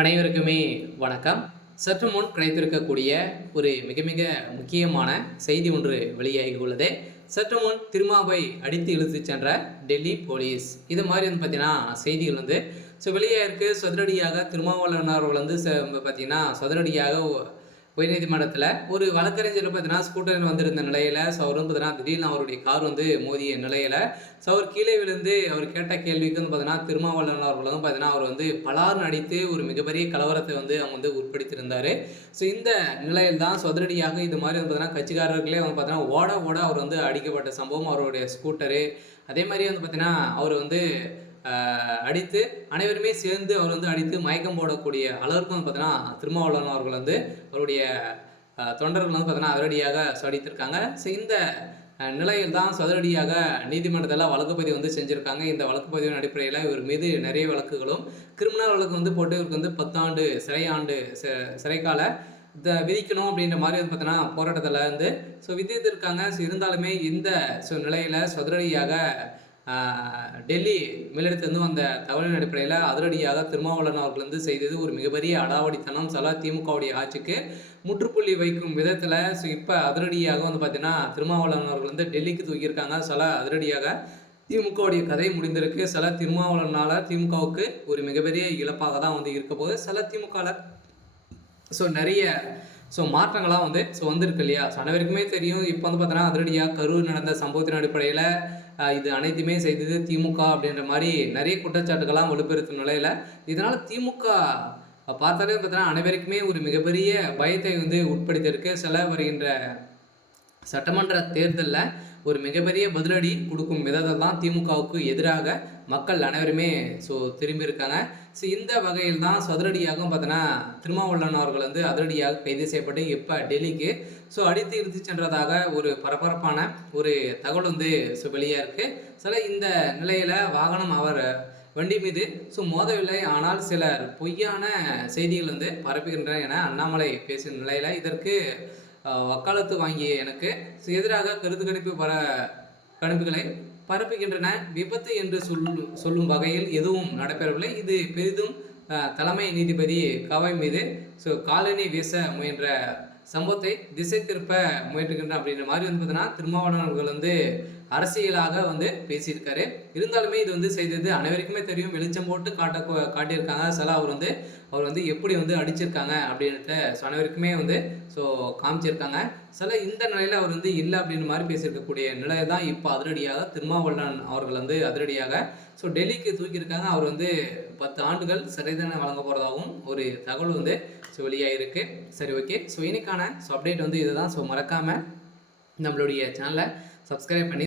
அனைவருக்குமே வணக்கம். சற்று முன் கிடைத்திருக்கக்கூடிய ஒரு மிக மிக முக்கியமான செய்தி ஒன்று வெளியாகி உள்ளது. சற்று முன் திருமாவை அடித்து இழுத்துச் சென்ற டெல்லி போலீஸ். இது மாதிரி பார்த்தீங்கன்னா செய்திகள் வெளியாயிருக்கு. சதுரடியாக திருமாவளவன் அவர்கள் பார்த்தீங்கன்னா சதுரடியாக உயர்நீதிமன்றத்தில் ஒரு வழக்கறிஞர் பார்த்தீங்கன்னா ஸ்கூட்டரில் வந்திருந்த நிலையில் அவர் பார்த்தீங்கன்னா திடீர்னு அவருடைய கார் மோதிய நிலையில் அவர் கீழே விழுந்து அவர் கேட்ட கேள்விக்கு பார்த்தீங்கன்னா திருமாவளவன் அவர்கள் பார்த்தீங்கன்னா அவர் பலார்னு அடித்து ஒரு மிகப்பெரிய கலவரத்தை அவங்க உட்படுத்தியிருந்தார். இந்த நிலையில் தான் சதுரடியாக இது மாதிரி பார்த்தீங்கன்னா கட்சிக்காரர்களே பார்த்தீங்கன்னா ஓட ஓட அவர் அடிக்கப்பட்ட சம்பவம். அவருடைய ஸ்கூட்டரு அதே மாதிரி பார்த்தீங்கன்னா அவர் அடித்து அனைவருமே சேர்ந்து அவர் அடித்து மயக்கம் போடக்கூடிய அளவிற்கு பார்த்தீங்கன்னா திருமாவளவன் அவர்கள் அவருடைய தொண்டர்கள் பார்த்தீங்கன்னா அதிரடியாக அடித்திருக்காங்க. இந்த நிலையில் தான் சதுரடியாக நீதிமன்றத்தில் வழக்குப்பதிவு செஞ்சுருக்காங்க. இந்த வழக்குப்பதிவின் அடிப்படையில் இவர் மீது நிறைய வழக்குகளும் கிரிமினல் வழக்கு போட்டு இவருக்கு 10 ஆண்டு சிறைக்கால விதிக்கணும் அப்படின்ற மாதிரி பார்த்தீங்கன்னா போராட்டத்தில் விதித்திருக்காங்க. இருந்தாலுமே இந்த நிலையில் சதுரடியாக டெல்லி மேலிடத்திலிருந்து வந்த தகவலின் அடிப்படையில் அதிரடியாக திருமாவளவன் அவர்கள் செய்தது ஒரு மிகப்பெரிய அடாவடித்தனம். திமுகவுடைய ஆட்சிக்கு முற்றுப்புள்ளி வைக்கும் விதத்தில் இப்போ அதிரடியாக பார்த்தீங்கன்னா திருமாவளவன் அவர்கள் டெல்லிக்கு தூக்கியிருக்காங்க. அதிரடியாக திமுகவுடைய கதை முடிந்திருக்கு. திருமாவளவனால திமுகவுக்கு ஒரு மிகப்பெரிய இழப்பாக தான் இருக்க போது. திமுகவில் நிறைய மாற்றங்களாக வந்திருக்கு இல்லையா. அனைவருக்குமே தெரியும். இப்போ பார்த்தீங்கன்னா அதிரடியாக கரூர் நடந்த சம்பவத்தின் அடிப்படையில் இது அனைத்துமே செய்தது திமுக அப்படின்ற மாதிரி நிறைய குற்றச்சாட்டுகள்லாம் வலுப்பெறுத்தும் நிலையில் இதனால் திமுக பார்த்தாலே பார்த்தீங்கன்னா அனைவருக்குமே ஒரு மிகப்பெரிய பயத்தை உட்படுத்தியிருக்கு. வருகின்ற சட்டமன்ற தேர்தலில் ஒரு மிகப்பெரிய பதிலடி கொடுக்கும் விதத்தில் தான் திமுகவுக்கு எதிராக மக்கள் அனைவருமே திரும்பியிருக்காங்க. இந்த வகையில் தான் சதுரடியாக பார்த்தீங்கன்னா திருமாவளவன் அவர்கள் அதிரடியாக கைது செய்யப்பட்டு இப்போ டெல்லிக்கு அடித்து இழுத்து சென்றதாக ஒரு பரபரப்பான ஒரு தகவல் வெளியாக இருக்குது. இந்த நிலையில் வாகனம் அவர் வண்டி மீது மோதவில்லை, ஆனால் சிலர் பொய்யான செய்திகள் பரப்புகின்றன என அண்ணாமலை பேசிய நிலையில் இதற்கு வக்காலத்து வாங்கிய எனக்கு எதிராக கருத்து கணிப்புகளை பரப்புகின்றன. விபத்து என்று சொல்லும் வகையில் எதுவும் நடைபெறவில்லை. இது பெரிதும் தலைமை நீதிபதி கவை மீது காலனி வீச முயன்ற சம்பவத்தை திசை திருப்ப முயற்றுகின்றன அப்படின்ற மாதிரி பார்த்தீங்கன்னா திருமாவளவன் அவர்கள் அரசியலாக பேசியிருக்காரு. இருந்தாலுமே இது செய்தது அனைவருக்குமே தெரியும். வெளிச்சம் போட்டு காட்டியிருக்காங்க. அவர் எப்படி அடிச்சிருக்காங்க அப்படின்றத அனைவருக்குமே காமிச்சிருக்காங்க. இந்த நிலையில் அவர் இல்லை அப்படின்ற மாதிரி பேசியிருக்கக்கூடிய நிலையை தான் இப்போ அதிரடியாக திருமாவளவன் அவர்கள் அதிரடியாக டெல்லிக்கு தூக்கியிருக்காங்க. அவர் 10 ஆண்டுகள் சிறை தண்டனை வழங்க போகிறதாகவும் ஒரு தகவல் வெளியாக இருக்கு. சரி, ஓகே. இன்னைக்கான அப்டேட் இதுதான். மறக்காமல் நம்மளுடைய சேனலை சப்ஸ்கிரைப் பண்ணி